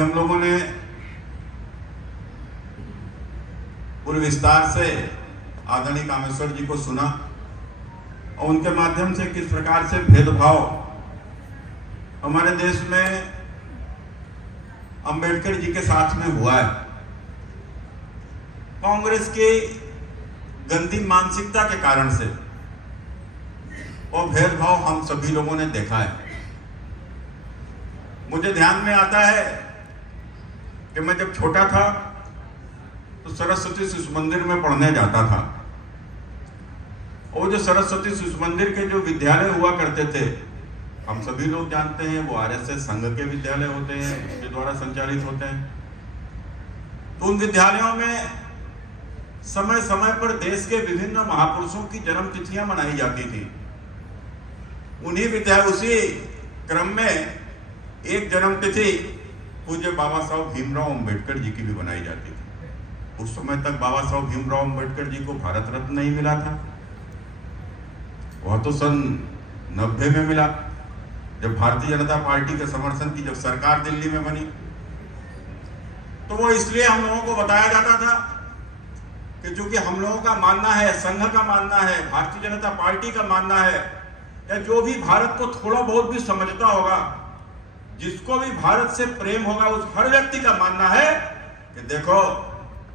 हम लोगों ने पूरे विस्तार से आदरणीय कामेश्वर जी को सुना और उनके माध्यम से किस प्रकार से भेदभाव हमारे देश में अंबेडकर जी के साथ में हुआ है। कांग्रेस की गंदी मानसिकता के कारण से वो भेदभाव हम सभी लोगों ने देखा है। मुझे ध्यान में आता है कि मैं जब छोटा था तो सरस्वती शिशु मंदिर में पढ़ने जाता था और जो सरस्वती शिशु मंदिर के जो विद्यालय हुआ करते थे, हम सभी लोग जानते हैं वो आरएसएस संघ के विद्यालय होते हैं, उसके द्वारा संचालित होते हैं। तो उन विद्यालयों में समय समय पर देश के विभिन्न महापुरुषों की जन्म तिथियां मनाई जाती थी। उसी क्रम में एक जन्म तिथि पूज्य बाबा साहब भीमराव अंबेडकर जी की भी बनाई जाती थी। उस समय तक बाबा साहब भीमराव अंबेडकर जी को भारत रत्न नहीं मिला था, वह तो सन 90 में मिला, जब भारतीय जनता पार्टी के समर्थन की जब सरकार दिल्ली में बनी। तो वो इसलिए हम लोगों को बताया जाता था कि चूंकि हम लोगों का मानना है, संघ का मानना है, भारतीय जनता पार्टी का मानना है, या जो भी भारत को थोड़ा बहुत भी समझता होगा, जिसको भी भारत से प्रेम होगा, उस हर व्यक्ति का मानना है कि देखो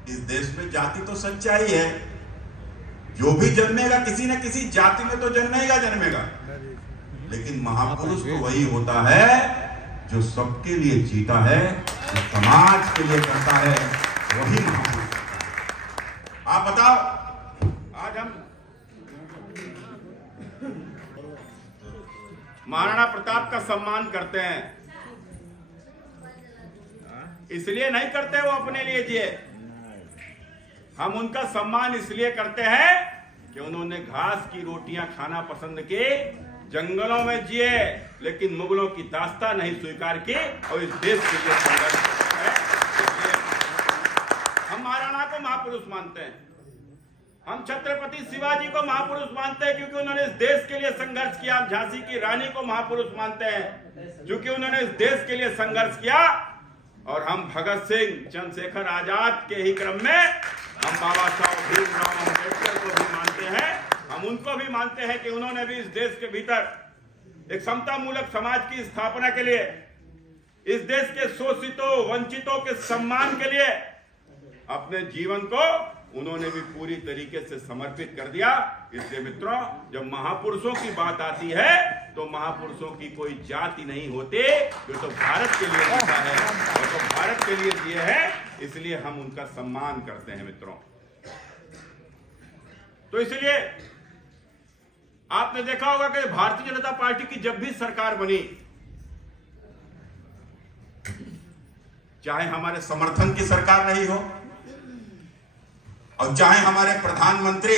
इस देश में जाति तो सच्चाई है, जो भी जन्मेगा किसी न किसी जाति में तो जन्मेगा, लेकिन महापुरुष तो वही होता है जो सबके लिए जीता है, जो समाज के लिए करता है, वही महापुरुष। आप बताओ, आज हम महाराणा प्रताप का सम्मान करते हैं, इसलिए नहीं करते वो अपने लिए जिए, हम उनका सम्मान इसलिए करते हैं कि उन्होंने घास की रोटियां खाना पसंद की, जंगलों में जिए, लेकिन मुगलों की दास्तां नहीं स्वीकार की और इस देश के लिए संघर्ष है। हम महाराणा को महापुरुष मानते हैं, हम छत्रपति शिवाजी को महापुरुष मानते हैं क्योंकि उन्होंने इस देश के लिए संघर्ष किया। हम झांसी की रानी को महापुरुष मानते हैं क्योंकि उन्होंने इस देश के लिए संघर्ष किया। और हम भगत सिंह, चंद्रशेखर आजाद के ही क्रम में हम बाबा साहब भीमराव अंबेडकर को भी मानते हैं। हम उनको भी मानते हैं कि उन्होंने भी इस देश के भीतर एक समता मूलक समाज की स्थापना के लिए, इस देश के शोषितों वंचितों के सम्मान के लिए अपने जीवन को उन्होंने भी पूरी तरीके से समर्पित कर दिया। इसलिए मित्रों, जब महापुरुषों की बात आती है तो महापुरुषों की कोई जाति नहीं होती, जो तो भारत के लिए जीता है और तो भारत के लिए जिए हैं, इसलिए हम उनका सम्मान करते हैं मित्रों। तो इसलिए आपने देखा होगा कि भारतीय जनता पार्टी की जब भी सरकार बनी, चाहे हमारे समर्थन की सरकार रही हो और चाहे हमारे प्रधानमंत्री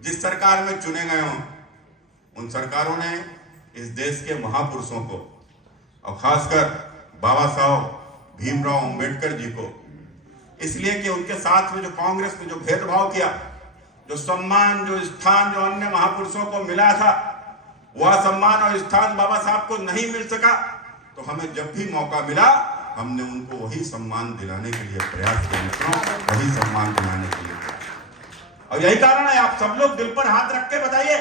जिस सरकार में चुने गए हों, उन सरकारों ने इस देश के महापुरुषों को और खासकर बाबा साहब भीमराव अंबेडकर जी को, इसलिए कि उनके साथ में जो कांग्रेस ने जो भेदभाव किया, जो सम्मान, जो स्थान जो अन्य महापुरुषों को मिला था, वह सम्मान और स्थान बाबा साहब को नहीं मिल सका, तो हमें जब भी मौका मिला हमने उनको वही सम्मान दिलाने के लिए प्रयास किया, वही सम्मान दिलाने के लिए। और यही कारण है, आप सब लोग दिल पर हाथ रख के बताइए,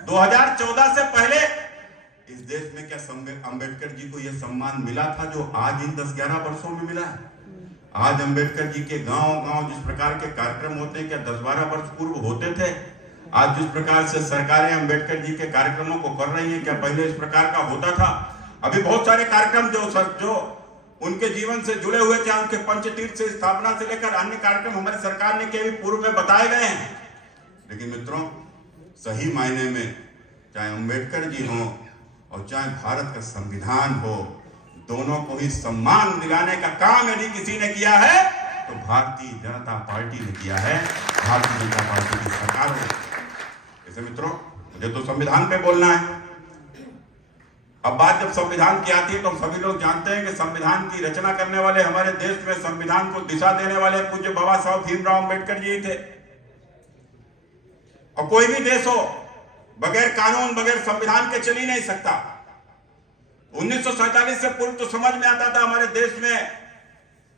2014 से पहले इस देश में क्या अंबेडकर जी को यह सम्मान मिला था जो आज इन 10-11 वर्षों में मिला है? आज अंबेडकर जी के गांव-गांव जिस प्रकार के कार्यक्रम होते हैं, क्या 10-12 वर्ष पूर्व होते थे? आज जिस प्रकार से सरकारें अंबेडकर जी के कार्यक्रमों को कर रही हैं, क्या पहले इस प्रकार का होता था? अभी बहुत सारे कार्यक्रम जो उनके जीवन से जुड़े हुए थे, उनके पंचतीर्थ से स्थापना से लेकर अन्य कार्यक्रम हमारी सरकार ने के पूर्व में बताए गए हैं। लेकिन मित्रों, सही मायने में चाहे अंबेडकर जी हो और चाहे भारत का संविधान हो, दोनों को ही सम्मान दिलाने का काम यदि किसी ने किया है तो भारतीय जनता पार्टी ने किया है, भारतीय जनता पार्टी की सरकार हो। ऐसे मित्रों, मुझे तो संविधान पे बोलना है। अब बात जब संविधान की आती है तो सभी लोग जानते हैं कि संविधान की रचना करने वाले, हमारे देश में संविधान को दिशा देने वाले पूज्य बाबा साहब भीमराव अंबेडकर जी थे। और कोई भी देश हो बगैर कानून, बगैर संविधान के चल ही नहीं सकता। 1947 से पूर्व तो समझ में आता था हमारे देश में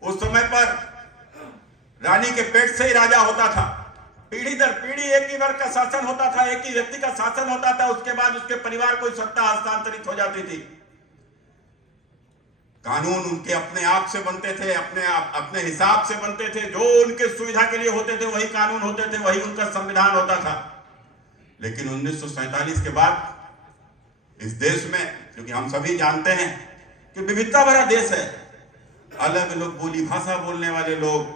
उस समय पर रानी के पेट से ही राजा होता था, पीढ़ी दर पीढ़ी एक ही वर्ग का शासन होता था, एक ही व्यक्ति का शासन होता था, उसके बाद उसके परिवार को सत्ता हस्तांतरित हो जाती थी। कानून उनके अपने आप से बनते थे, अपने हिसाब से बनते थे, जो उनके सुविधा के लिए होते थे वही कानून होते थे, वही उनका संविधान होता था। लेकिन 1947 के बाद इस देश में, क्योंकि हम सभी जानते हैं कि विविधता भरा देश है, अलग अलग बोली भाषा बोलने वाले लोग,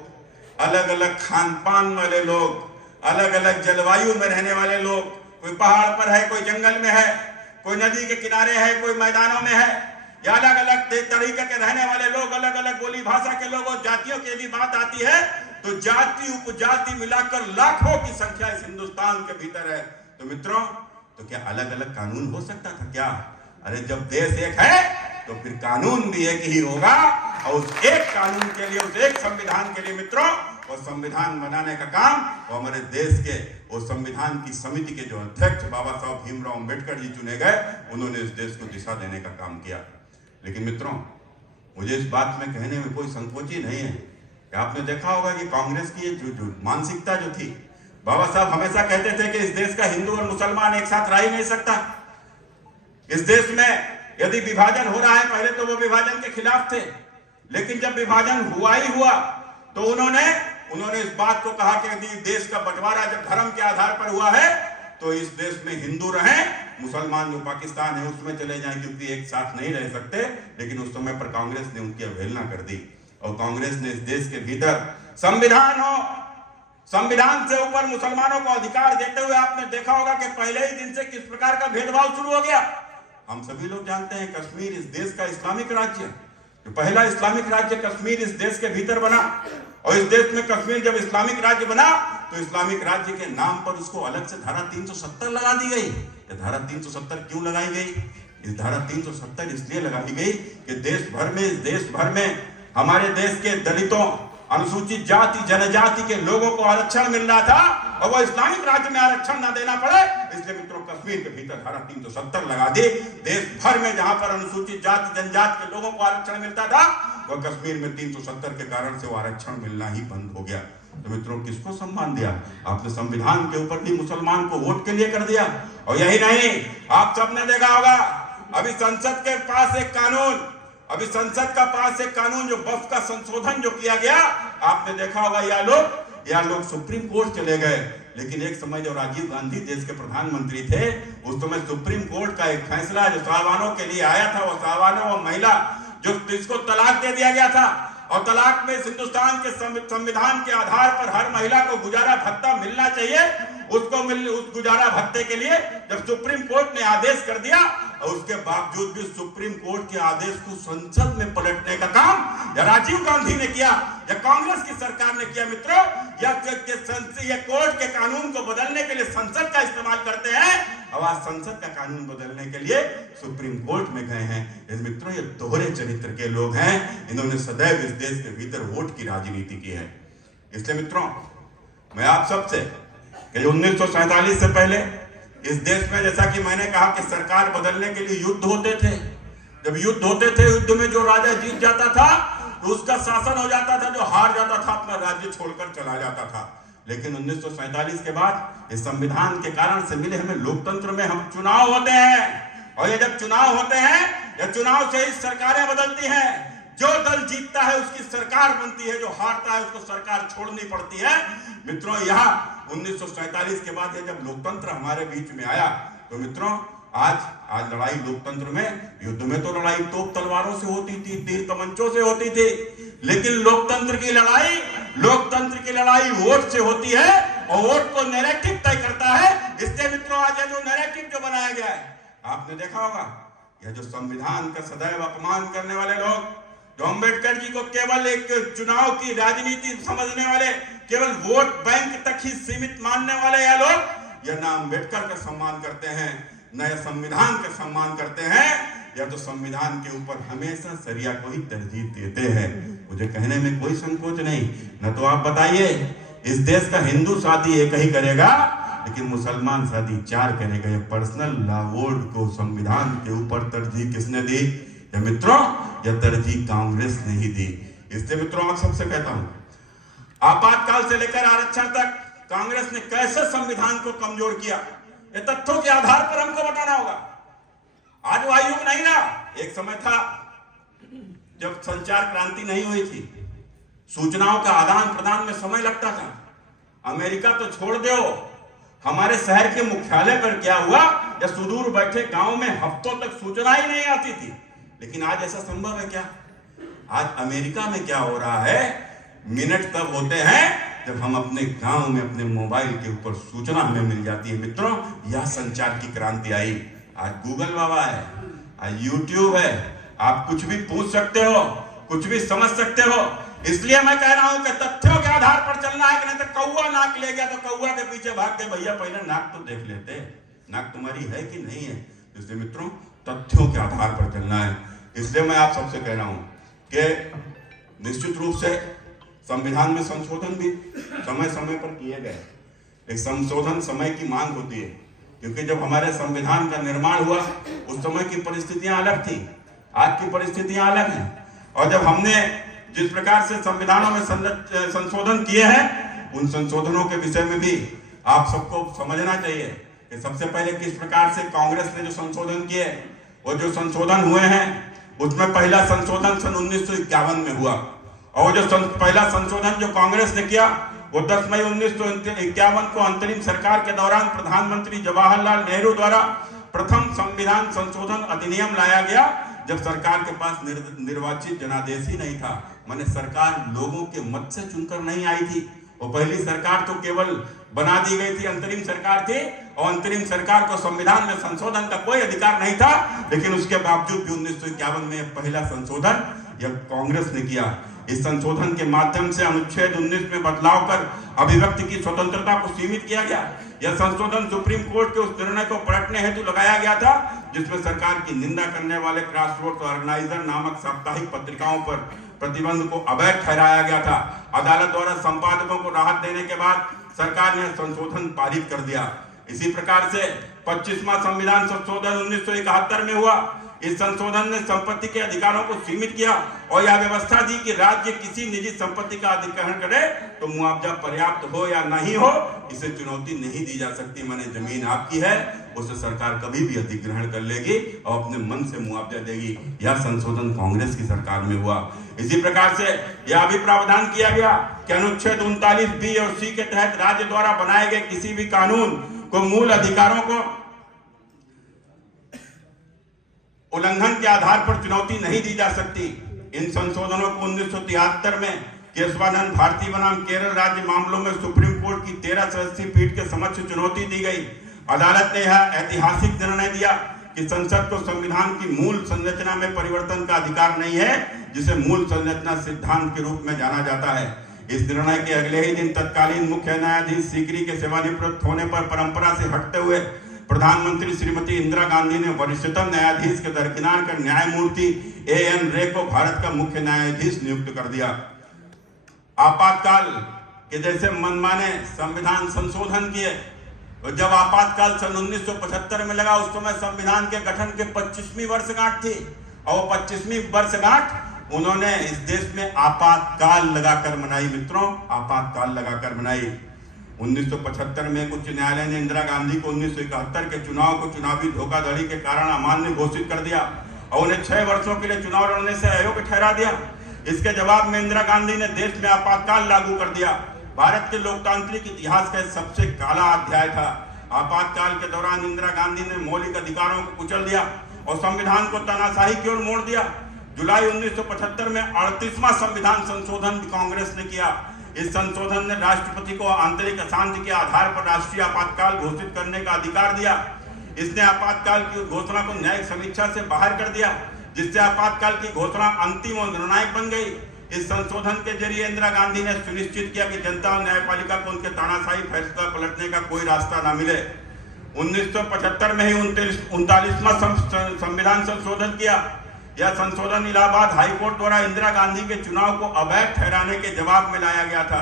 अलग अलग खान पान वाले लोग, अलग अलग जलवायु में रहने वाले लोग, कोई पहाड़ पर है, कोई जंगल में है, कोई नदी के किनारे है, कोई मैदानों में है, या अलग अलग तरीके के रहने वाले लोग, अलग अलग बोली भाषा के लोग। और जातियों की यदि बात आती है तो जाति उपजाति मिलाकर लाखों की संख्या इस हिंदुस्तान के भीतर है। तो मित्रों, तो क्या अलग अलग कानून हो सकता था क्या? अरे जब देश एक है तो फिर कानून भी एक ही होगा, और उस एक कानून के लिए, उस एक संविधान के लिए मित्रों, और संविधान बनाने का काम वो हमारे देश के उस संविधान की समिति के जो अध्यक्ष बाबा साहब भीमराव अंबेडकर जी चुने गए, उन्होंने इस देश को दिशा देने का काम किया। लेकिन मित्रों, मुझे इस बात में कहने में कोई संकोच ही नहीं है कि आपने देखा होगा कि कांग्रेस की जो मानसिकता जो थी, बाबा साहब हमेशा कहते थे कि इस देश का हिंदू और मुसलमान एक साथ रह ही नहीं सकता। इस देश में यदि विभाजन हो रहा है, पहले तो वो विभाजन के खिलाफ थे, लेकिन जब विभाजन हुआ ही हुआ तो उन्होंने इस बात को कहा कि यदि देश का बंटवारा जब धर्म के आधार पर हुआ है तो इस देश में हिंदू रहें, मुसलमान जो पाकिस्तान है उसमें चले जाएं, क्योंकि एक साथ नहीं रह सकते। लेकिन उस समय पर कांग्रेस ने उनकी अवहेलना कर दी, और कांग्रेस ने इस देश के भीतर संविधान हो, संविधान से ऊपर मुसलमानों को अधिकार देते हुए आपने देखा होगा कि पहले ही दिन से किस प्रकार का भेदभाव शुरू हो गया। हम सभी लोग जानते हैं कश्मीर इस देश का इस्लामिक राज्य, जो पहला इस्लामिक राज्य कश्मीर इस देश के भीतर बना, और इस देश में कश्मीर जब इस्लामिक राज्य बना तो इस्लामिक राज्य के नाम पर उसको अलग से धारा 370 लगा दी गई। ये धारा 370 क्यों लगाई गई? इस धारा 370 इसलिए लगाई गई कि देश भर में हमारे देश के दलितों, अनुसूचित जाति जनजाति के लोगों को आरक्षण मिल रहा था, और वो इस्लामिक राज्य में आरक्षण ना देना पड़े, इसलिए मित्रों कश्मीर के भीतर धारा 370 लगा दी। देश भर में जहां पर अनुसूचित जाति जनजाति के लोगों को आरक्षण मिलता था, वह कश्मीर में 370 के कारण से वो आरक्षण मिलना ही बंद हो गया। तो मित्रों, किसको सम्मान दिया आपने? संविधान के ऊपर भी मुसलमान को वोट के लिए कर दिया। और यही नहीं, आप सबने देखा होगा अभी संसद के पास एक कानून जो वक्फ का संशोधन जो किया गया, आपने देखा होगा, या लोग सुप्रीम कोर्ट चले गए। लेकिन एक समय जो राजीव गांधी देश के प्रधानमंत्री थे, उस समय सुप्रीम कोर्ट का एक फैसला जो साहबानों के लिए आया था, वो साहबानों और महिला जिसको तलाक दे दिया गया था, और तलाक में हिंदुस्तान के संविधान के आधार पर हर महिला को गुजारा भत्ता मिलना चाहिए, उस गुजारा भत्ते के लिए जब सुप्रीम कोर्ट ने आदेश कर दिया, और उसके बावजूद भी सुप्रीम कोर्ट के आदेश को संसद में पलटने का काम या राजीव गांधी ने किया या कांग्रेस की सरकार ने किया मित्रों, या कोर्ट के कानून को बदलने के लिए संसद का इस्तेमाल करते हैं, और आज संसद का कानून बदलने के लिए सुप्रीम कोर्ट में गए हैं। मित्रों, ये दोहरे चरित्र के लोग हैं, इन्होंने सदैव इस देश के भीतर वोट की राजनीति की है। इसलिए मित्रों, मैं आप सबसे 1947 से पहले इस देश में, जैसा कि मैंने कहा कि सरकार बदलने के लिए युद्ध होते थे। जब युद्ध होते थे, युद्ध में जो राजा जीत जाता था तो उसका शासन हो जाता था, जो हार जाता था अपना राज्य छोड़कर चला जाता था। लेकिन 1947 के बाद इस संविधान के कारण से मिले हमें लोकतंत्र में हम चुनाव होते हैं, और ये जब चुनाव होते हैं, या चुनाव से ही सरकारें बदलती हैं। जो दल जीतता है उसकी सरकार बनती है, जो हारता है उसको सरकार छोड़नी पड़ती है। मित्रों, यहाँ 1947 के बाद जब लोकतंत्र हमारे बीच में आया, तो मित्रों आज लड़ाई लोकतंत्र में, युद्ध में तो लड़ाई तोप तलवारों से होती थी, तीर कमंचों से होती थी, लेकिन लोकतंत्र की लड़ाई वोट से होती है, और वोट को नैरेटिव तय करता है। इसलिए मित्रों, आज जो नैरेटिव जो बनाया गया है, आपने देखा होगा, यह जो संविधान का सदैव अपमान करने वाले लोग, जो अंबेडकर जी को केवल एक चुनाव की राजनीति समझने वाले, केवल वोट बैंक तक ही सीमित मानने वाले यह लोग, यह ना अंबेडकर का सम्मान करते हैं, न यह संविधान का सम्मान करते हैं, या तो संविधान के ऊपर हमेशा शरिया को ही तरजीह देते हैं। मुझे कहने में कोई संकोच नहीं। न तो आप बताइए, इस देश का हिंदू शादी एक ही करेगा, लेकिन मुसलमान शादी 4 करेगा। ये पर्सनल लॉ बोर्ड को संविधान के ऊपर तरजीह किसने दी? ये मित्रों, यह तरजीह कांग्रेस ने ही दी। इसलिए मित्रों, मैं सबसे कहता हूं, आपातकाल से लेकर आरक्षण तक कांग्रेस ने कैसे संविधान को कमजोर किया, ये तथ्यों के आधार पर हमको बताना होगा। आज वह युग नहीं ना। एक समय था जब संचार क्रांति नहीं हुई थी, सूचनाओं का आदान प्रदान में समय लगता था। अमेरिका तो छोड़ दो, हमारे शहर के मुख्यालय पर क्या हुआ या सुदूर बैठे गांव में हफ्तों तक सूचना ही नहीं आती थी। लेकिन आज ऐसा संभव है क्या? आज अमेरिका में क्या हो रहा है, मिनट तब होते हैं जब हम अपने गांव में अपने मोबाइल के ऊपर सूचना हमें मिल जाती है। मित्रों, यह संचार की क्रांति आई। आज गूगल बाबा है, आज यूट्यूब है, आप कुछ भी पूछ सकते हो, कुछ भी समझ सकते हो। इसलिए मैं कह रहा हूं कि तथ्यों के आधार पर चलना है, कि नहीं तो कौवा नाक ले गया तो कौवा के पीछे भाग के भैया पहले नाक तो देख लेते, नाक तुम्हारी है कि नहीं है। इसलिए मित्रों, तथ्यों के आधार पर चलना है। इसलिए मैं आप सबसे कह रहा हूं कि निश्चित रूप से संविधान में संशोधन भी समय समय पर किए गए। एक संशोधन समय की मांग होती है, क्योंकि जब हमारे संविधान का निर्माण हुआ उस समय की परिस्थितियां अलग थी, आज की परिस्थितियां अलग हैं। और जब हमने जिस प्रकार से संविधानों में संशोधन किए हैं, उन संशोधनों के विषय में भी आप सबको समझना चाहिए कि सबसे पहले किस प्रकार से कांग्रेस ने जो संशोधन किए, वो जो संशोधन हुए हैं, उसमें पहला संशोधन सन 1951 में हुआ। और जो पहला संशोधन जो कांग्रेस ने किया वो 10 मई 1951 को अंतरिम सरकार के दौरान प्रधानमंत्री जवाहरलाल नेहरू द्वारा प्रथम संविधान संशोधन अधिनियम लाया गया, जब सरकार के पास निर्वाचित जनादेश ही नहीं था। माने सरकार लोगों के मत से चुनकर नहीं आई थी। वो पहली सरकार तो केवल बना दी गई थी, अंतरिम सरकार थी, और अंतरिम सरकार को संविधान में संशोधन का कोई अधिकार नहीं था। लेकिन उसके बावजूद भी 1951 में पहला संशोधन यह कांग्रेस ने किया। इस संशोधन के माध्यम से अनुच्छेद 19 में बदलाव कर अभिव्यक्ति की स्वतंत्रता को सीमित किया गया। यह संशोधन सुप्रीम कोर्ट के उस निर्णय को पलटने हेतु लगाया गया था, जिसमें सरकार की निंदा करने वाले क्रॉसरोड्स ऑर्गेनाइजर नामक साप्ताहिक पत्रिकाओं पर प्रतिबंध को अवैध ठहराया गया था। अदालत द्वारा संपादकों को राहत देने के बाद सरकार ने संशोधन पारित कर दिया। इसी प्रकार से 25वां संविधान संशोधन 1971 में हुआ। इस संशोधन ने संपत्ति के अधिकारों को सीमित किया और यह व्यवस्था दी कि राज्य किसी निजी संपत्ति का अधिग्रहण करे तो मुआवजा पर्याप्त हो या नहीं हो, इसे चुनौती नहीं दी जा सकती। माने जमीन आपकी है, उसे सरकार कभी भी अधिग्रहण कर लेगी और अपने मन से मुआवजा देगी। यह संशोधन कांग्रेस की सरकार में हुआ। इसी प्रकार से यह भी प्रावधान किया गया कि अनुच्छेद 39 बी और सी के तहत राज्य द्वारा बनाए गए किसी भी कानून को मूल अधिकारों को उल्लंघन के आधार पर चुनौती नहीं दी जा सकती। इन संशोधनों को 1973 में केशवानंद भारती बनाम केरल राज्य मामलों में सुप्रीम कोर्ट की 13 सदस्यीय पीठ के समक्ष चुनौती दी गई। अदालत ने यह ऐतिहासिक निर्णय दिया कि संसद को संविधान की मूल संरचना में परिवर्तन का अधिकार नहीं है, जिसे मूल संरचना सिद्धांत के रूप में जाना जाता है। इस निर्णय के अगले ही दिन तत्कालीन मुख्य न्यायाधीश सीकरी के सेवानिवृत्त होने पर परंपरा से हटते हुए प्रधानमंत्री श्रीमती इंदिरा गांधी ने वरिष्ठतम न्यायाधीश के दरकिनार कर न्यायमूर्ति A.N. रे को भारत का मुख्य न्यायाधीश नियुक्त कर दिया। आपातकाल के जैसे मनमाने संविधान संशोधन किए। जब आपातकाल सन 1975 में लगा, उस समय संविधान के गठन के 25वीं वर्षगांठ थी और 25वीं वर्षगांठ उन्होंने इस देश में आपातकाल लगाकर मनाई। मित्रों, आपातकाल लगाकर मनाई। 1975 में उच्च न्यायालय ने इंदिरा गांधी को 1971 के चुनाव को चुनावी धोखाधड़ी के कारण अमान्य घोषित कर दिया और उन्हें 6 वर्षों के लिए चुनाव लड़ने से अयोग्य ठहरा दिया। इसके जवाब में इंदिरा गांधी ने देश में आपातकाल लागू कर दिया। भारत के लोकतांत्रिक इतिहास का सबसे काला अध्याय था। आपातकाल के दौरान इंदिरा गांधी ने मौलिक अधिकारों को कुचल दिया और संविधान को तानाशाही की ओर मोड़ दिया। जुलाई 1975 में 38वां संविधान संशोधन कांग्रेस ने किया। इस संशोधन ने राष्ट्रपति को आंतरिक अशांति के आधार पर राष्ट्रीय आपातकाल घोषित करने का अधिकार दिया। इसने आपातकाल की घोषणा को न्यायिक समीक्षा से बाहर कर दिया, जिससे आपातकाल की घोषणा अंतिम और निर्णायक बन गई। इस संशोधन के जरिए इंदिरा गांधी ने सुनिश्चित किया कि जनता और न्यायपालिका को उनके तानाशाही फैसला पलटने का कोई रास्ता न मिले। 1975 में ही 39वां संविधान संशोधन किया। यह संशोधन इलाहाबाद हाईकोर्ट द्वारा इंदिरा गांधी के चुनाव को अवैध ठहराने के जवाब में लाया गया था।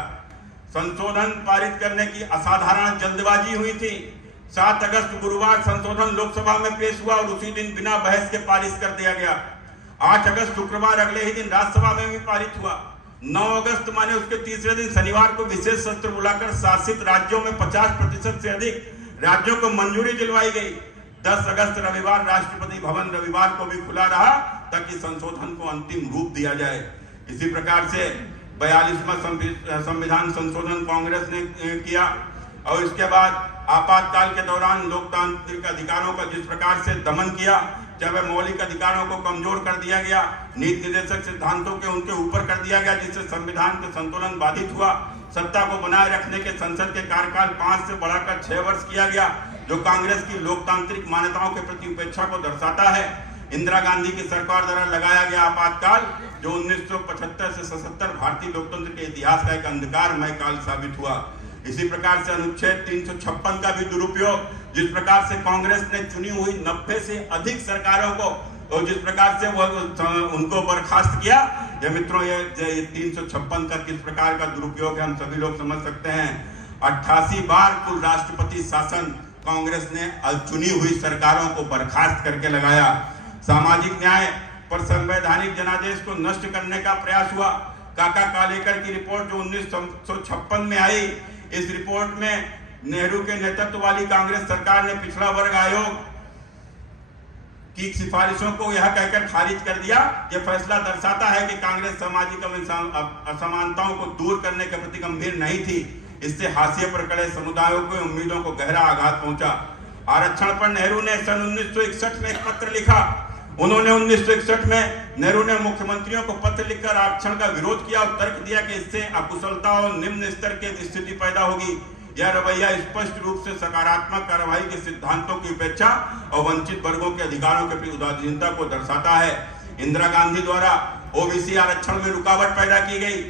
संशोधन पारित करने की असाधारण जल्दबाजी हुई थी। 7 अगस्त गुरुवार संशोधन लोकसभा में पेश हुआ और उसी दिन बिना बहस के पारित कर दिया गया। 8 अगस्त शुक्रवार अगले ही दिन राज्यसभा में भी पारित हुआ। 9 अगस्त माने उसके तीसरे दिन शनिवार को विशेष सत्र बुलाकर शासित राज्यों में 50% से अधिक राज्यों को मंजूरी दिलवाई गई। 10 अगस्त रविवार राष्ट्रपति भवन रविवार को भी खुला रहा ताकि संशोधन को अंतिम रूप दिया जाए। इसी प्रकार से 42वां संविधान संशोधन कांग्रेस ने किया और इसके बाद आपातकाल के दौरान लोकतांत्रिक अधिकारों का जिस प्रकार से दमन किया, चाहे मौलिक अधिकारों को कमजोर कर दिया गया, नीति निर्देशक सिद्धांतों के उनके ऊपर कर दिया गया, जिससे संविधान का संतुलन बाधित हुआ। सत्ता को बनाए रखने के संसद के कार्यकाल 5 से बढ़ाकर 6 वर्ष किया गया, जो कांग्रेस की लोकतांत्रिक मान्यताओं के प्रति उपेक्षा को दर्शाता है। इंदिरा गांधी की सरकार द्वारा लगाया गया आपातकाल, जो 1975 से 77 भारतीय लोकतंत्र के इतिहास का एक अंधकारमय काल साबित हुआ। इसी प्रकार से अनुच्छेद 356 का भी दुरुपयोग, जिस प्रकार से कांग्रेस ने चुनी हुई 90 से अधिक सरकारों को और जिस प्रकार से वह उनको बर्खास्त किया, ये मित्रों ये 356 का किस प्रकार का दुरुपयोग है हम सभी लोग समझ सकते हैं। 88 बार कुल राष्ट्रपति शासन कांग्रेस ने चुनी हुई सरकारों को बर्खास्त करके लगाया। सामाजिक न्याय पर संवैधानिक जनादेश को नष्ट करने का प्रयास हुआ। काका कालेकर की रिपोर्ट जो 1956 में आई, इस रिपोर्ट में नेहरू के नेतृत्व वाली कांग्रेस सरकार ने पिछड़ा वर्ग आयोग की सिफारिशों को यह कहकर खारिज कर दिया। यह फैसला दर्शाता है कि कांग्रेस सामाजिक असमानताओं को दूर करने के प्रति गंभीर नहीं थी। इससे हाशिए पर खड़े समुदायों को उम्मीदों को गहरा आघात पहुंचा। आरक्षण पर नेहरू ने सन 1961 में एक पत्र लिखा। उन्होंने 1961 में नेहरू ने मुख्यमंत्रियों को पत्र लिखकर आरक्षण का विरोध किया और तर्क दिया कि इससे अकुशलता और निम्न स्तर की स्थिति पैदा होगी। यह रवैया स्पष्ट रूप से सकारात्मक कार्रवाई के सिद्धांतों की उपेक्षा और वंचित वर्गों के अधिकारों के प्रति उदासीनता को दर्शाता है। इंदिरा गांधी द्वारा ओबीसी आरक्षण में रुकावट पैदा की गई।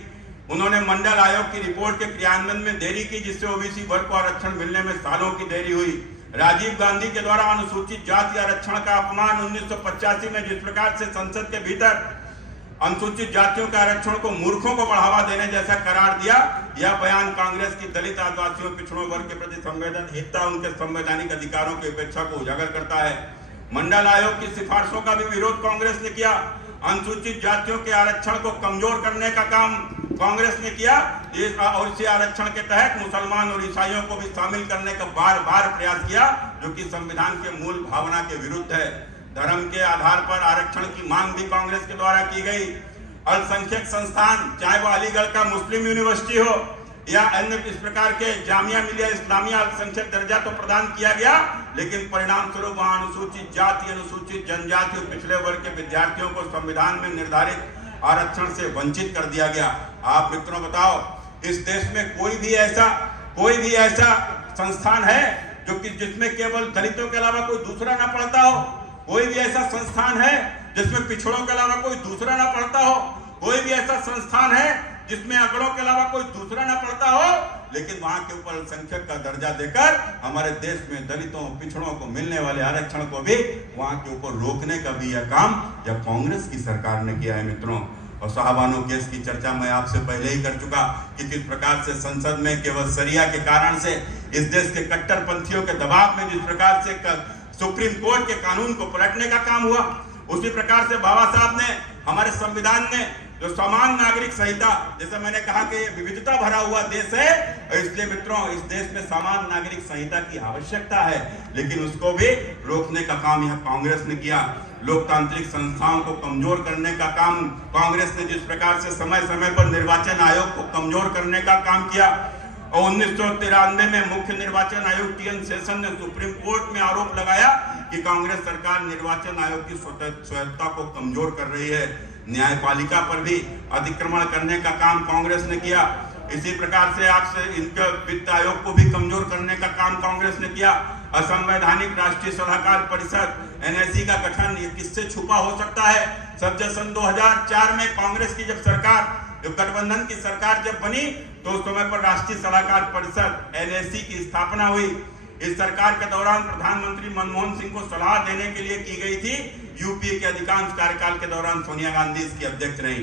उन्होंने मंडल आयोग की रिपोर्ट के क्रियान्वयन में देरी की, जिससे ओबीसी वर्ग को आरक्षण मिलने में सालों की देरी हुई। राजीव गांधी के द्वारा अनुसूचित जाति आरक्षण का अपमान 1985 में जिस प्रकार से संसद के भीतर अनुसूचित जातियों के आरक्षण को मूर्खों को बढ़ावा देने जैसा करार दिया, यह बयान कांग्रेस की दलित आदिवासियों पिछड़ों वर्ग के प्रति संवेदनहीनता उनके संवैधानिक अधिकारों की उपेक्षा को उजागर करता है। मंडल आयोग की सिफारिशों का भी विरोध कांग्रेस ने किया। अनुसूचित जातियों के आरक्षण को कमजोर करने का काम कांग्रेस ने किया और इसी आरक्षण के तहत मुसलमान और ईसाइयों को भी शामिल करने का बार बार प्रयास किया, जो कि संविधान के मूल भावना के विरुद्ध है। धर्म के आधार पर आरक्षण की मांग भी कांग्रेस के द्वारा की गई। अल्पसंख्यक संस्थान, चाहे वह अलीगढ़ का मुस्लिम यूनिवर्सिटी हो या अन्य इस प्रकार के जामिया मिलिया इस्लामिया, अल्पसंख्यक दर्जा तो प्रदान किया गया, लेकिन परिणाम स्वरूप वहां अनुसूचित जाति, अनुसूचित जनजाति और पिछड़े वर्ग के विद्यार्थियों को संविधान में निर्धारित आरक्षण से वंचित कर दिया गया। आप मित्रों बताओ, इस देश में कोई भी ऐसा संस्थान है जो कि जिसमें केवल दलितों के अलावा कोई दूसरा ना पढ़ता हो? कोई भी ऐसा संस्थान है जिसमें पिछड़ों के अलावा कोई दूसरा ना पढ़ता हो? कोई भी ऐसा संस्थान है जिसमें अगड़ों के अलावा कोई दूसरा ना पढ़ता हो? लेकिन वहां के ऊपर अल्पसंख्यक का दर्जा देकर हमारे देश में दलितों पिछड़ों को मिलने वाले आरक्षण को भी वहां के ऊपर रोकने का भी यह काम जब कांग्रेस की सरकार ने किया है मित्रों। और साहबानो केस की चर्चा मैं आपसे पहले ही कर चुका कि किस प्रकार से संसद में केवल शरिया के कारण से इस देश के कट्टरपंथियों के दबाव में जिस प्रकार से सुप्रीम कोर्ट के कानून को पलटने का काम हुआ, उसी प्रकार से बाबा साहब ने हमारे संविधान में जो समान नागरिक संहिता, जैसे मैंने कहा कि ये विविधता भरा हुआ देश है, इसलिए मित्रों इस देश में समान नागरिक संहिता की आवश्यकता है, लेकिन उसको भी रोकने का काम यह कांग्रेस ने किया। लोकतांत्रिक संस्थाओं को कमजोर करने का काम कांग्रेस ने जिस प्रकार से समय समय पर निर्वाचन आयोग को कमजोर करने का काम किया और 1993 में मुख्य निर्वाचन आयुक्त टी.एन. शेषन ने सुप्रीम कोर्ट में आरोप लगाया कि कांग्रेस सरकार निर्वाचन आयोग की स्वायत्तता को कमजोर कर रही है। न्यायपालिका पर भी अतिक्रमण करने का काम कांग्रेस ने किया। इसी प्रकार से आपसे इनके वित्त आयोग को भी कमजोर करने का काम कांग्रेस ने किया। असंवैधानिक राष्ट्रीय सलाहकार परिषद एनएससी का गठन ये किससे छुपा हो सकता है? सब जब सन 2004 में कांग्रेस की जब सरकार, जो गठबंधन की सरकार जब बनी, तो उस समय पर राष्ट्रीय सलाहकार परिषद एनएससी की स्थापना हुई। इस सरकार के दौरान प्रधानमंत्री मनमोहन सिंह को सलाह देने के लिए की गई थी। यूपीए के अधिकांश कार्यकाल के दौरान सोनिया गांधी इसकी अध्यक्ष रही।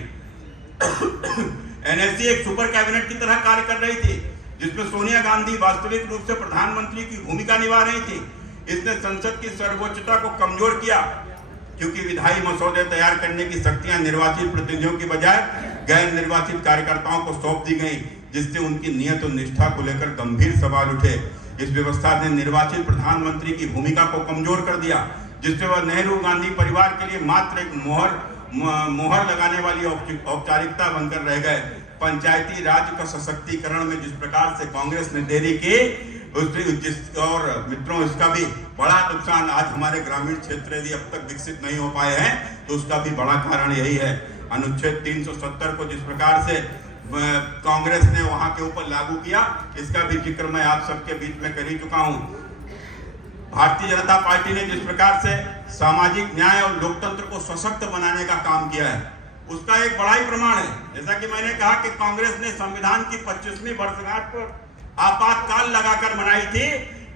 एनएससी एक सुपर कैबिनेट की तरह कार्य कर रही थी, जिसमें सोनिया गांधी वास्तविक रूप से प्रधानमंत्री की भूमिका निभा रही थी। इसने संसद की सर्वोच्चता को कमजोर किया क्योंकि विधायी मसौदे तैयार करने की शक्तियां निर्वाचित प्रतिनिधियों की बजाय गैर निर्वाचित कार्यकर्ताओं को सौंप दी गई, जिससे उनकी नियत और निष्ठा को लेकर गंभीर सवाल उठे। इस व्यवस्था ने निर्वाचित प्रधानमंत्री की भूमिका को कमजोर कर दिया, जिससे वह नेहरू गांधी परिवार के लिए मात्र एक मोहर लगाने वाली औपचारिकता बनकर रह गए। पंचायती राज का सशक्तिकरण में जिस प्रकार से कांग्रेस ने देरी की, और मित्रों इसका भी बड़ा नुकसान आज हमारे ग्रामीण क्षेत्र यदि अब तक विकसित नहीं हो पाए हैं तो उसका भी बड़ा कारण यही है। अनुच्छेद 370 को जिस प्रकार से कांग्रेस ने वहां के ऊपर लागू किया, इसका भी जिक्र मैं आप सबके बीच में कर ही चुका हूं। भारतीय जनता पार्टी ने जिस प्रकार से सामाजिक न्याय और लोकतंत्र को सशक्त बनाने का काम किया है, उसका एक बड़ा ही प्रमाण है। जैसा कि मैंने कहा कि कांग्रेस ने संविधान की 25वीं वर्षगांठ पर आपातकाल लगाकर मनाई थी,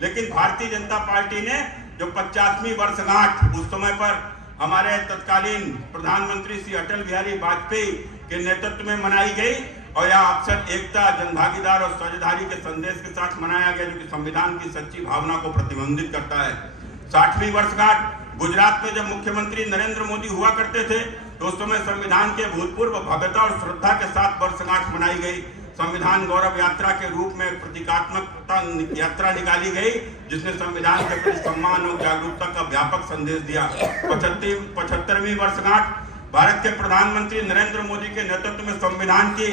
लेकिन भारतीय जनता पार्टी ने जो 50वीं वर्षगांठ उस समय पर हमारे तत्कालीन प्रधानमंत्री श्री अटल बिहारी वाजपेयी के नेतृत्व में मनाई गई, और यह अवसर एकता, जनभागीदार और साझेदारी के संदेश के साथ मनाया गया, जो कि संविधान की सच्ची भावना को प्रतिबिंबित करता है। 60वीं वर्षगांठ गुजरात में जब मुख्यमंत्री नरेंद्र मोदी हुआ करते थे तो उस समय संविधान के भूतपूर्व भव्यता और श्रद्धा के साथ वर्षगांठ मनाई गई। संविधान गौरव यात्रा के रूप में प्रतीकात्मक यात्रा निकाली गई, जिसने संविधान के प्रति सम्मान और जागरूकता का व्यापक संदेश दिया। 75वीं वर्षगांठ भारत के प्रधानमंत्री नरेंद्र मोदी के नेतृत्व में संविधान की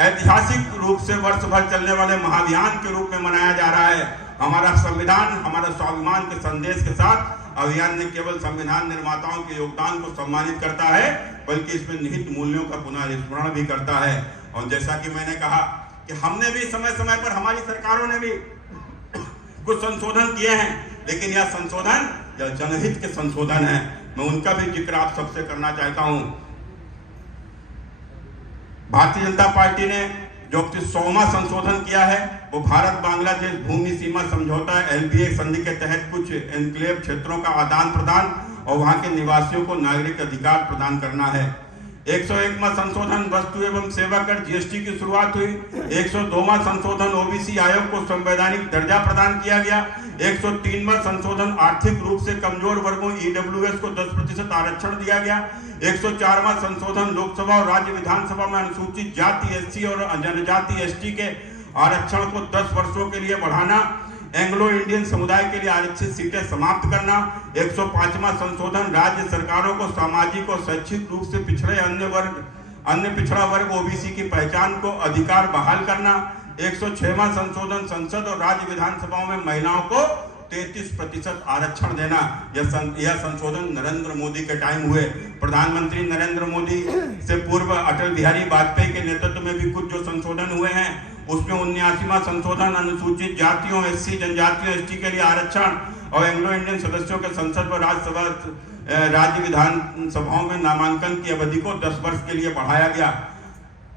ऐतिहासिक रूप से वर्ष भर चलने वाले महाअभियान के रूप में मनाया जा रहा है। हमारा संविधान हमारा स्वाभिमान के संदेश के साथ अभियान न केवल संविधान निर्माताओं के योगदान को सम्मानित करता है, बल्कि इसमें निहित मूल्यों का पुनर्स्मरण भी करता है। और जैसा कि मैंने कहा कि हमने भी समय समय पर, हमारी सरकारों ने भी कुछ संशोधन किए हैं, लेकिन यह संशोधन यह जनहित के संशोधन है। मैं उनका भी जिक्र आप सबसे करना चाहता हूं। भारतीय जनता पार्टी ने जो 100वां संशोधन किया है वो भारत बांग्लादेश भूमि सीमा समझौता LBA संधि के तहत कुछ एन्क्लेव क्षेत्रों का आदान प्रदान और वहां के निवासियों को नागरिक अधिकार प्रदान करना है। 101वां संशोधन वस्तु एवं सेवा कर GST की शुरुआत हुई। 102वां संशोधन OBC आयोग को संवैधानिक दर्जा प्रदान किया गया। 103वां संशोधन आर्थिक रूप से कमजोर वर्गों EWS को 10% आरक्षण दिया गया। 104वां संशोधन लोकसभा और राज्य विधानसभा में अनुसूचित जाति SC और जनजाति ST के आरक्षण को 10 वर्षों के लिए बढ़ाना। एंग्लो इंडियन समुदाय के लिए आरक्षित सीटें समाप्त करना। 105वां संशोधन राज्य सरकारों को सामाजिक और शैक्षिक रूप से पिछड़े अन्य पिछड़ा वर्ग OBC की पहचान को अधिकार बहाल करना। 106वां संशोधन संसद और राज्य विधानसभाओं में महिलाओं को 33% आरक्षण देना। यह संशोधन नरेंद्र मोदी के टाइम हुए। प्रधानमंत्री नरेंद्र मोदी से पूर्व अटल बिहारी वाजपेयी के नेतृत्व में भी कुछ जो संशोधन हुए हैं, उसमें 79वां संशोधन अनुसूचित जातियों SC जनजातियों ST के लिए आरक्षण और एंग्लो इंडियन सदस्यों के संसद व राज्य विधानसभाओं में नामांकन की अवधि को 10 वर्ष के लिए बढ़ाया गया।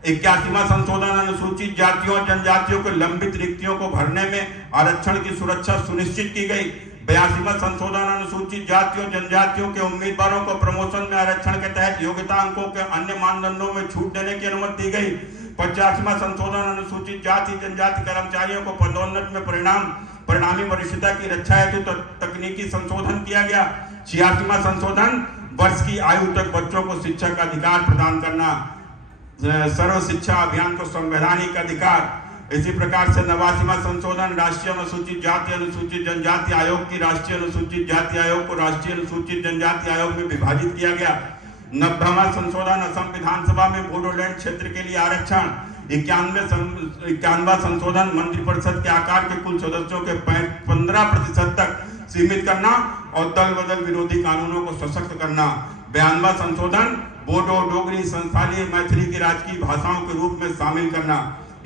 81वां संशोधन अनुसूचित जातियों और जनजातियों के लंबित रिक्तियों को भरने में आरक्षण की सुरक्षा सुनिश्चित की गई। 82वां संशोधन अनुसूचित जातियों जनजातियों के उम्मीदवारों को प्रमोशन में आरक्षण के तहत योग्यता अंकों के अन्य मानदंडों में छूट देने की अनुमति दी गई। 50वां संशोधन अनुसूचित जाति जनजाति कर्मचारियों को पदोन्नति में परिणामी वरिष्ठता की रक्षा हेतु तकनीकी संशोधन किया गया। 86वां संशोधन वर्ष की आयु तक बच्चों को शिक्षा का अधिकार प्रदान करना। सर्व शिक्षा अभियान को संवैधानिक अधिकार। इसी प्रकार से 89वां संशोधन राष्ट्रीय अनुसूचित जाति अनुसूचित जनजाति आयोग की राष्ट्रीय अनुसूचित जाति आयोग को राष्ट्रीय अनुसूचित जनजाति आयोग में विभाजित किया गया। 90वां संशोधन असम विधानसभा में बोडोलैंड क्षेत्र के लिए आरक्षण। 91वां संशोधन मंत्रिपरिषद के आकार के कुल सदस्यों के 15% तक सीमित करना और दल बदल विरोधी कानूनों को सशक्त करना। 92वां संशोधन बोडो डोगरी संस्थानीय मैथिली की राजकीय भाषाओं के रूप में शामिल करना।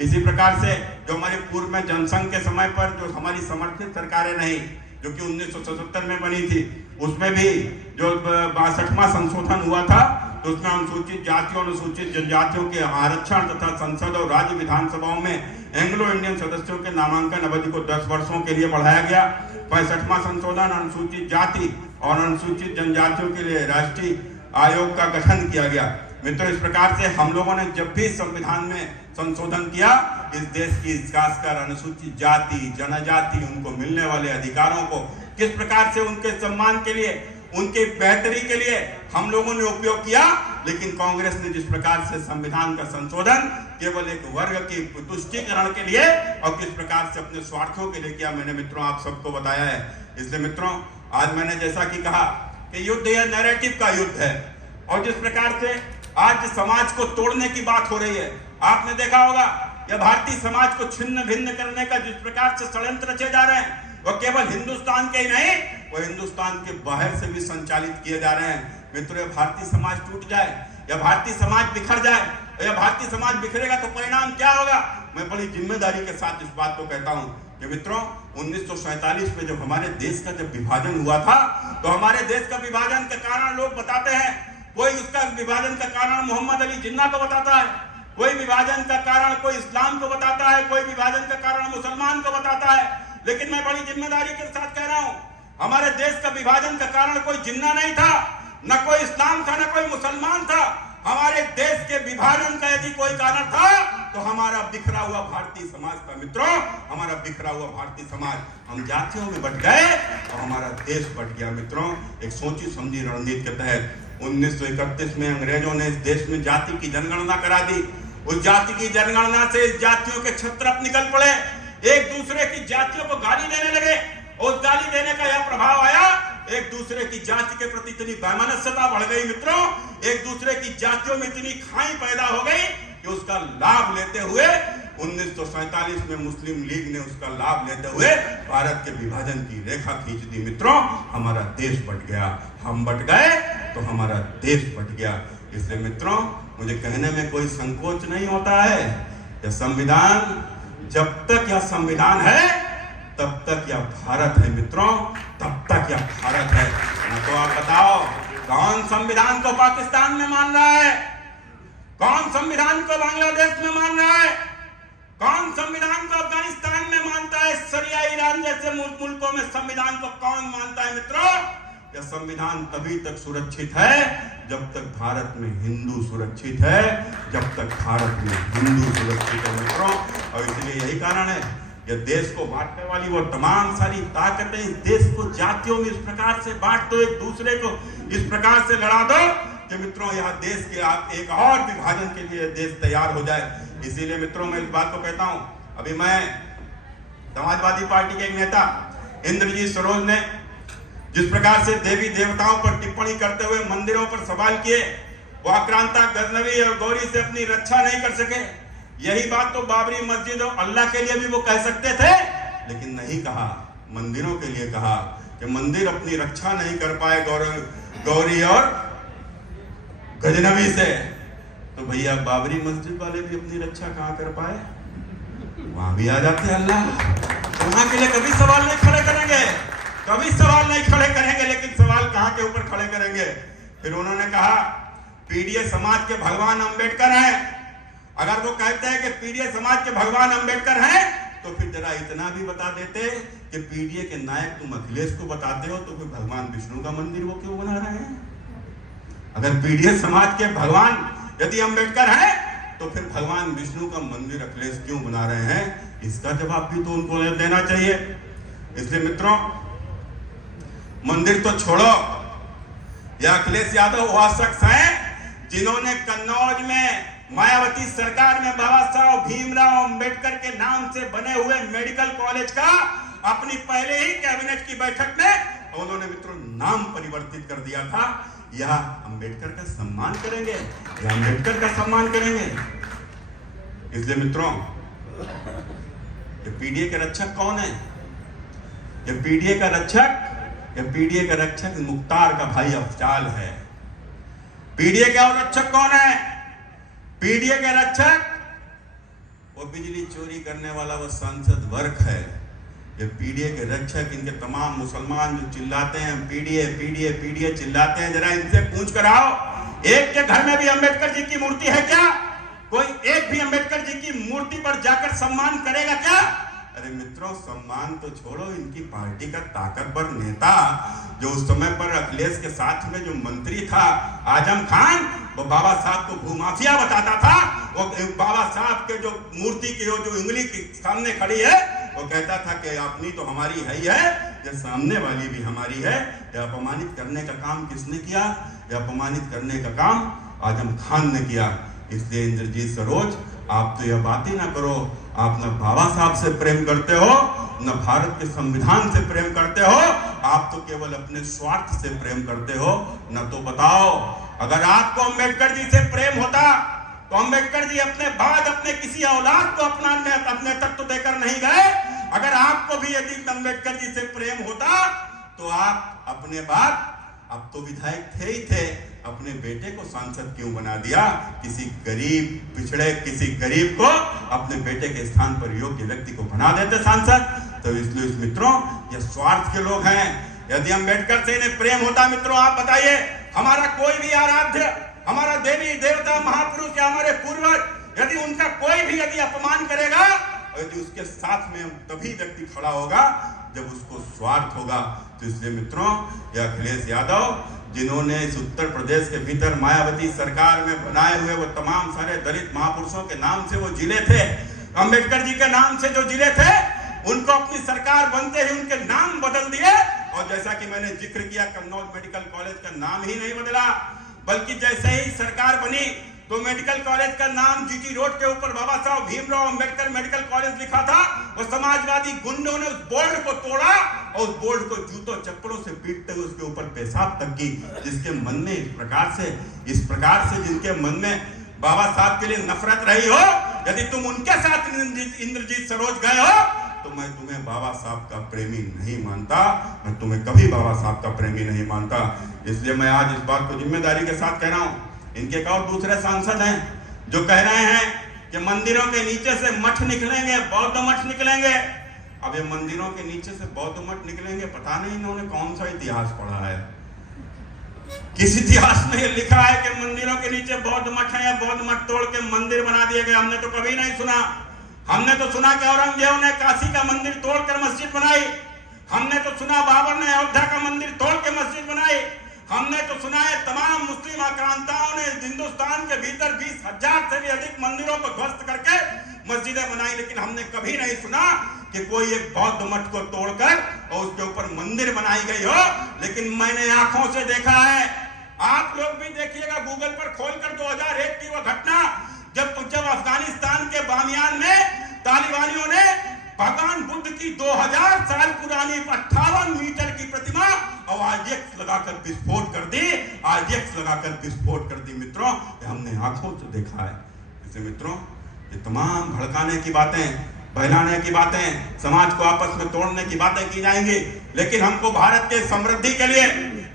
इसी प्रकार से जो हमारे पूर्व में जनसंघ के समय पर जो हमारी समर्थित सरकारें नहीं, जो कि 1977 में बनी थी, उसमें भी जो 62वां संशोधन हुआ था, तो उसमें अनुसूचित जातियों अनुसूचित जनजातियों के आरक्षण तथा संसद और राज्य विधानसभाओं में एंग्लो इंडियन सदस्यों के नामांकन अवधि को 10 वर्षों के लिए बढ़ाया गया। 65वां संशोधन अनुसूचित जाति और अनुसूचित जनजातियों के लिए राष्ट्रीय आयोग का गठन किया गया। मित्रों, इस प्रकार से हम लोगों ने जब भी संविधान में संशोधन किया, इस देश की खासकर अनुसूचित जाति जनजाति उनको मिलने वाले अधिकारों को किस प्रकार से उनके सम्मान के लिए उनके बेहतरी के लिए हम लोगों ने उपयोग किया, लेकिन कांग्रेस ने जिस प्रकार से संविधान का संशोधन केवल एक वर्ग की तुष्टीकरण के लिए और किस प्रकार से अपने स्वार्थों के लिए किया, मैंने मित्रों आप सबको बताया है। इसलिए मित्रों आज मैंने जैसा कि कहा कि युद्ध यह नैरेटिव का युद्ध है, और जिस प्रकार से आज समाज को तोड़ने की बात हो रही है, आपने देखा होगा यह भारतीय समाज को छिन्न भिन्न करने का जिस प्रकार से षड्यंत्र रचे जा रहे हैं, वह केवल हिंदुस्तान के ही नहीं, वह हिंदुस्तान के बाहर से भी संचालित किए जा रहे हैं। मित्रों यह भारतीय समाज टूट जाए, यह भारतीय समाज बिखर जाए, यह भारतीय समाज बिखरेगा तो परिणाम क्या होगा। मैं बड़ी जिम्मेदारी के साथ इस बात को कहता हूं कि मित्रों 1947 में जब हमारे देश का जब विभाजन हुआ था, तो हमारे देश का विभाजन का कारण लोग बताते हैं, कोई उसका विभाजन का कारण मोहम्मद अली जिन्ना को बताता है, कोई विभाजन का कारण कोई इस्लाम को बताता है, कोई विभाजन का कारण मुसलमान को बताता है। लेकिन मैं बड़ी जिम्मेदारी के साथ कह रहा हूं, हमारे देश का विभाजन का कारण कोई जिन्ना नहीं था, न कोई इस्लाम था, न कोई मुसलमान था। हमारे देश के विभाजन का यदि कोई कारण था तो हमारा बिखरा हुआ भारतीय समाज था। मित्रों हमारा बिखरा हुआ भारतीय समाज, हम जातियों में बट गए और हमारा देश बट गया। मित्रों एक सोची समझी रणनीति के तहत 1931 में अंग्रेजों ने इस देश में जाति की जनगणना करा दी। उस जाति की जनगणना से इस जातियों के क्षत्रप निकल पड़े, एक दूसरे की जातियों को गाली देने लगे। उस गाली देने का यह प्रभाव आया, एक दूसरे की जाति के प्रति इतनी वैमनस्यता बढ़ गई। मित्रों एक दूसरे की जातियों में इतनी खाई पैदा हो गई कि उसका लाभ लेते हुए 1947 में मुस्लिम लीग ने उसका लाभ लेते हुए भारत के विभाजन की रेखा खींच दी। मित्रों हमारा देश बट गया, हम बट गए तो हमारा देश बट गया। इसलिए मित्रों मुझे कहने में कोई संकोच नहीं होता है, यह संविधान जब तक यह संविधान है तब तक यह भारत है। मित्रों तब तक यह भारत है। तो आप बताओ कौन संविधान को पाकिस्तान में मान रहा है, कौन संविधान को बांग्लादेश में मान रहा है, कौन संविधान को अफगानिस्तान में मानता है, सीरिया ईरान जैसे मुल्कों में संविधान को कौन मानता है। मित्रों यह संविधान तभी तक सुरक्षित है जब तक भारत में हिंदू सुरक्षित है, जब तक भारत में हिंदू सुरक्षित है। मित्रों और इसलिए यही कारण है यह देश को बांटने वाली वो तमाम सारी ताकतें इस देश को जातियों में इस प्रकार से बांट दो, एक दूसरे को इस प्रकार से लड़ा दो कि मित्रों यह देश के आप एक और विभाजन के लिए देश तैयार हो जाए। इसीलिए मित्रों मैं इस बात को कहता हूं, अभी मैं समाजवादी पार्टी के एक नेता इंद्रजीत सरोज ने जिस प्रकार से देवी देवताओं पर टिप्पणी करते हुए मंदिरों पर सवाल किए, वो आक्रांता गजनवी और गौरी से अपनी रक्षा नहीं कर सके। यही बात तो बाबरी मस्जिद और अल्लाह के लिए भी वो कह सकते थे, लेकिन नहीं कहा, मंदिरों के लिए कहा कि मंदिर अपनी रक्षा नहीं कर पाए गौरी और गजनवी से, तो भैया बाबरी मस्जिद वाले भी अपनी रक्षा कहां कर पाए, वहां भी आ जाते हैं अल्लाह। तो वहां के लिए कभी सवाल नहीं खड़े करेंगे, कभी सवाल नहीं खड़े करेंगे, लेकिन सवाल कहां के ऊपर खड़े करेंगे। फिर उन्होंने कहा पीडीए समाज के भगवान अंबेडकर हैं। अगर वो कहते हैं कि पीडीए समाज के भगवान अंबेडकर हैं, तो फिर जरा इतना भी बता देते कि पीडीए के नायक तुम अखिलेश को बताते हो, तो फिर भगवान विष्णु का मंदिर वो क्यों बना रहे हैं। अगर पीडीए समाज के भगवान यदि अंबेडकर हैं, तो फिर भगवान विष्णु का मंदिर अखिलेश क्यों बना रहे हैं, इसका जवाब भी तो उनको देना चाहिए। इसलिए मित्रों मंदिर तो छोड़ो, यह अखिलेश यादव वह शख्स हैं जिन्होंने कन्नौज में मायावती सरकार में बाबा साहब भीमराव अंबेडकर के नाम से बने हुए मेडिकल कॉलेज का अपनी पहले ही कैबिनेट की बैठक में उन्होंने मित्रों नाम परिवर्तित कर दिया था। यह अंबेडकर का सम्मान करेंगे, यह अंबेडकर का सम्मान करेंगे। इसलिए मित्रों ये पीडीए के रक्षक कौन है, ये पीडीए का रक्षक, ये पीडीए का रक्षक मुख्तार का भाई अफजाल है। पीडीए का रक्षक कौन है, पीडीए के रक्षक वो बिजली चोरी करने वाला वो सांसद वर्ग है। ये पीडीए के रक्षक इनके तमाम मुसलमान जो चिल्लाते हैं पीडीए पीडीए पीडीए चिल्लाते हैं, जरा इनसे पूछ कर आओ एक के घर में भी अंबेडकर जी की मूर्ति है क्या, कोई एक भी अंबेडकर जी की मूर्ति पर जाकर सम्मान करेगा क्या। अरे मित्रों सम्मान तो छोड़ो, इनकी पार्टी का ताकतवर नेता जो उस समय पर अखिलेश के साथ में जो मंत्री था आजम खान, वो बाबा साहब को भूमाफिया बताता था। वो बाबा साहब के जो मूर्ति की जो उंगली के सामने खड़ी है वो कहता था कि अपनी तो हमारी है ही है, ये सामने वाली भी हमारी है। यह अपमानित करने का काम किसने किया? यह अपमानित करने का काम आजम खान ने किया। इसलिए इंद्रजीत सरोज, आप तो यह बात ही ना करो, आप न बाबा साहब से प्रेम करते हो, न भारत के संविधान से प्रेम करते हो, आप तो केवल अपने स्वार्थ से प्रेम करते हो। न तो बताओ, अगर आपको अम्बेडकर जी से प्रेम होता तो अम्बेडकर जी अपने बाद अपने किसी औलाद को अपने तक तो देकर नहीं गए। अगर आपको भी यदि अम्बेडकर जी से प्रेम होता तो आप अपने बाद, अब तो विधायक थे ही थे, अपने बेटे को सांसद क्यों बना दिया? किसी गरीब पिछड़े किसी गरीब को अपने बेटे के स्थान पर योग्य व्यक्ति को बना देते सांसद। तो इसलिए मित्रों, ये स्वार्थ के लोग हैं। यदि अम्बेडकर से इन्हें प्रेम होता मित्रों, आप बताइए, हमारा कोई भी आराध्य, हमारा देवी देवता महापुरुष या हमारे पूर्वज, यदि उनका कोई भी यदि अपमान करेगा, यदि उसके साथ में तभी व्यक्ति खड़ा होगा जब उसको स्वार्थ होगा। तो इसलिए मित्रों, यह अखिलेश यादव, जिन्होंने इस उत्तर प्रदेश के भीतर मायावती सरकार में बनाए हुए वो तमाम सारे दलित महापुरुषों के नाम से वो जिले थे, अम्बेडकर जी के नाम से जो जिले थे, उनको अपनी सरकार बनते ही उनके नाम बदल दिए। और जैसा कि मैंने जिक्र किया, कन्नौज मेडिकल कॉलेज का नाम ही नहीं बदला, बल्कि जैसे ही सरकार बनी तो मेडिकल कॉलेज का नाम जीटी रोड के ऊपर बाबा साहब भीमराव अंबेडकर मेडिकल कॉलेज लिखा था। और समाजवादी गुंडों ने उस बोर्ड को तोड़ा और उस बोर्ड को जूतों चप्पलों से पीटते हुए उसके ऊपर पेशाब तक की। जिसके मन में इस प्रकार से जिनके मन में बाबा साहब के लिए नफरत रही हो, यदि तुम उनके साथ इंद्रजीत सरोज गए हो, तो मैं तुम्हें बाबा साहब का प्रेमी नहीं मानता, मैं तुम्हें कभी बाबा साहब का प्रेमी नहीं मानता। इसलिए मैं आज इस बात को जिम्मेदारी के साथ कह रहा हूं। इनके एक और दूसरे सांसद हैं जो कह रहे हैं कि मंदिरों के नीचे से मठ निकलेंगे, बौद्ध मठ निकलेंगे। अब ये मंदिरों के नीचे से बौद्ध मठ निकलेंगे, पता नहीं इन्होंने कौन सा इतिहास पढ़ा है। किस इतिहास में ये लिखा है कि मंदिरों के नीचे बौद्ध मठ है या बौद्ध मठ तोड़ के मंदिर बना दिए गए? हमने तो कभी नहीं सुना। हमने तो सुना कि औरंगजेब ने काशी का मंदिर तोड़कर मस्जिद बनाई। हमने तो सुना बाबर ने अयोध्या का मंदिर तोड़ के मस्जिद बनाई। हमने तो सुना है तमाम मुस्लिम आक्रांताओं ने हिंदुस्तान के भीतर 20,000 से भी अधिक मंदिरों को ध्वस्त करके मस्जिदें बनाई। लेकिन हमने कभी नहीं सुना कि कोई एक बौद्ध मठ को तोड़कर और उसके ऊपर मंदिर बनाई गई हो। लेकिन मैंने आंखों से देखा है, आप लोग भी देखिएगा गूगल पर खोलकर 2001 की वह घटना, जब अफगानिस्तान के बामियान में तालिबानियों ने भगवान बुद्ध की 2000 साल पुरानी 58 मीटर की प्रतिमा और आरडीएक्स लगाकर विस्फोट कर दी, आरडीएक्स लगाकर विस्फोट कर दी। मित्रों, ये हमने आंखों से देखा है। इसलिए मित्रों, ये तमाम भड़काने की बातें, बहलाने की बातें, समाज को आपस में तोड़ने की बातें की जाएंगी। लेकिन हमको भारत के समृद्धि के लिए,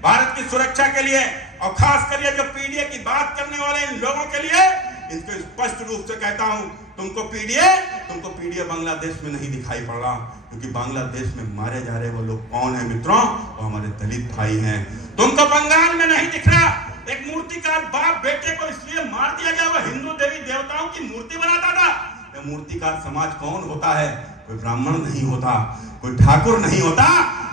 भारत की सुरक्षा के लिए और खास कर जो पीडीए की बात करने वाले इन लोगों के लिए, इनको स्पष्ट रूप से कहता हूं, तुमको पीडीए बांग्लादेश में नहीं दिखाई पड़ रहा, क्योंकि बांग्लादेश में मारे जा रहे वो लोग कौन है मित्रों? वो हमारे दलित भाई हैं। तुमको बंगाल में नहीं दिख रहा। एक मूर्तिकार बाप बेटे को इसलिए मार दिया गया, वो हिंदू देवी देवताओं की मूर्ति बनाता था। ये मूर्तिकार समाज कौन होता है? कोई ब्राह्मण नहीं होता, कोई ठाकुर नहीं होता,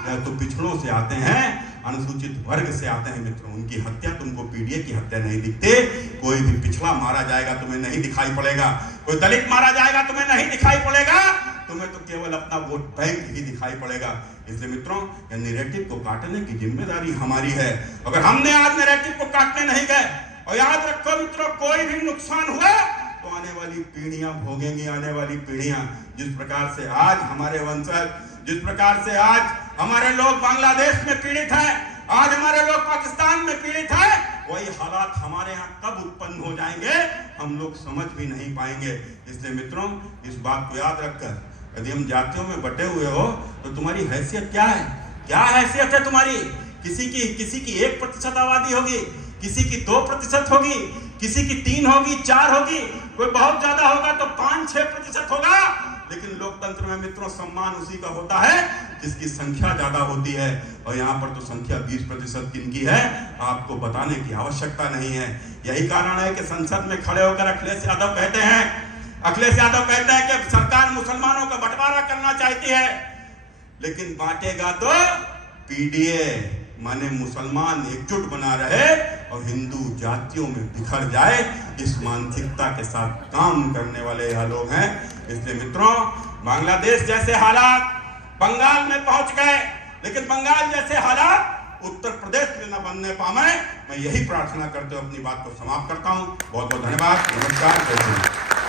या तो पिछड़ों से आते हैं, अनुसूचित वर्ग से आते हैं। मित्रों, उनकी हत्या तुमको पीडीए की हत्या नहीं दिखती। कोई भी पिछड़ा मारा जाएगा तुम्हें नहीं दिखाई पड़ेगा, कोई दलित मारा जाएगा तुम्हें नहीं दिखाई पड़ेगा, तुम्हें तो केवल अपना वोट बैंक ही दिखाई पड़ेगा। इसलिए मित्रों, ये नैरेटिव को काटने की जिम्मेदारी हमारी है। अगर हमने आज नैरेटिव को काटने नहीं गए, और याद रखो मित्रों, कोई भी नुकसान हुआ तो आने वाली पीढ़ियां भोगेंगी। आने वाली पीढ़ियां, जिस प्रकार से आज हमारे वंशज, जिस प्रकार से आज हमारे लोग बांग्लादेश में पीड़ित हैं, आज हमारे लोग पाकिस्तान में पीड़ित हैं, वही हालात हमारे यहाँ कब उत्पन्न हो जाएंगे हम लोग समझ भी नहीं पाएंगे। इसलिए मित्रों, इस बात को याद रखकर, यदि हम जातियों में बटे हुए हो तो तुम्हारी हैसियत क्या है? क्या हैसियत है तुम्हारी? किसी की 1% आबादी होगी, किसी की 2% होगी, किसी की 3 होगी, 4 होगी, कोई बहुत ज्यादा होगा तो 5-6% होगा। लेकिन लोकतंत्र में मित्रों, सम्मान उसी का होता है जिसकी संख्या ज्यादा होती है। और यहाँ पर तो संख्या 20% किनकी है आपको बताने की आवश्यकता नहीं है। यही कारण है कि संसद में खड़े होकर अखिलेश यादव कहते हैं कि सरकार मुसलमानों का बंटवारा करना चाहती है, लेकिन बांटेगा तो पीडीए, माने मुसलमान एकजुट बना रहे और हिंदू जातियों में बिखर जाए, इस मानसिकता के साथ काम करने वाले यह लोग हैं। इसलिए मित्रों, बांग्लादेश जैसे हालात बंगाल में पहुंच गए, लेकिन बंगाल जैसे हालात उत्तर प्रदेश में न बनने पाए। मैं यही प्रार्थना करते हुए अपनी बात को समाप्त करता हूं। बहुत बहुत धन्यवाद। नमस्कार। जय हिंद।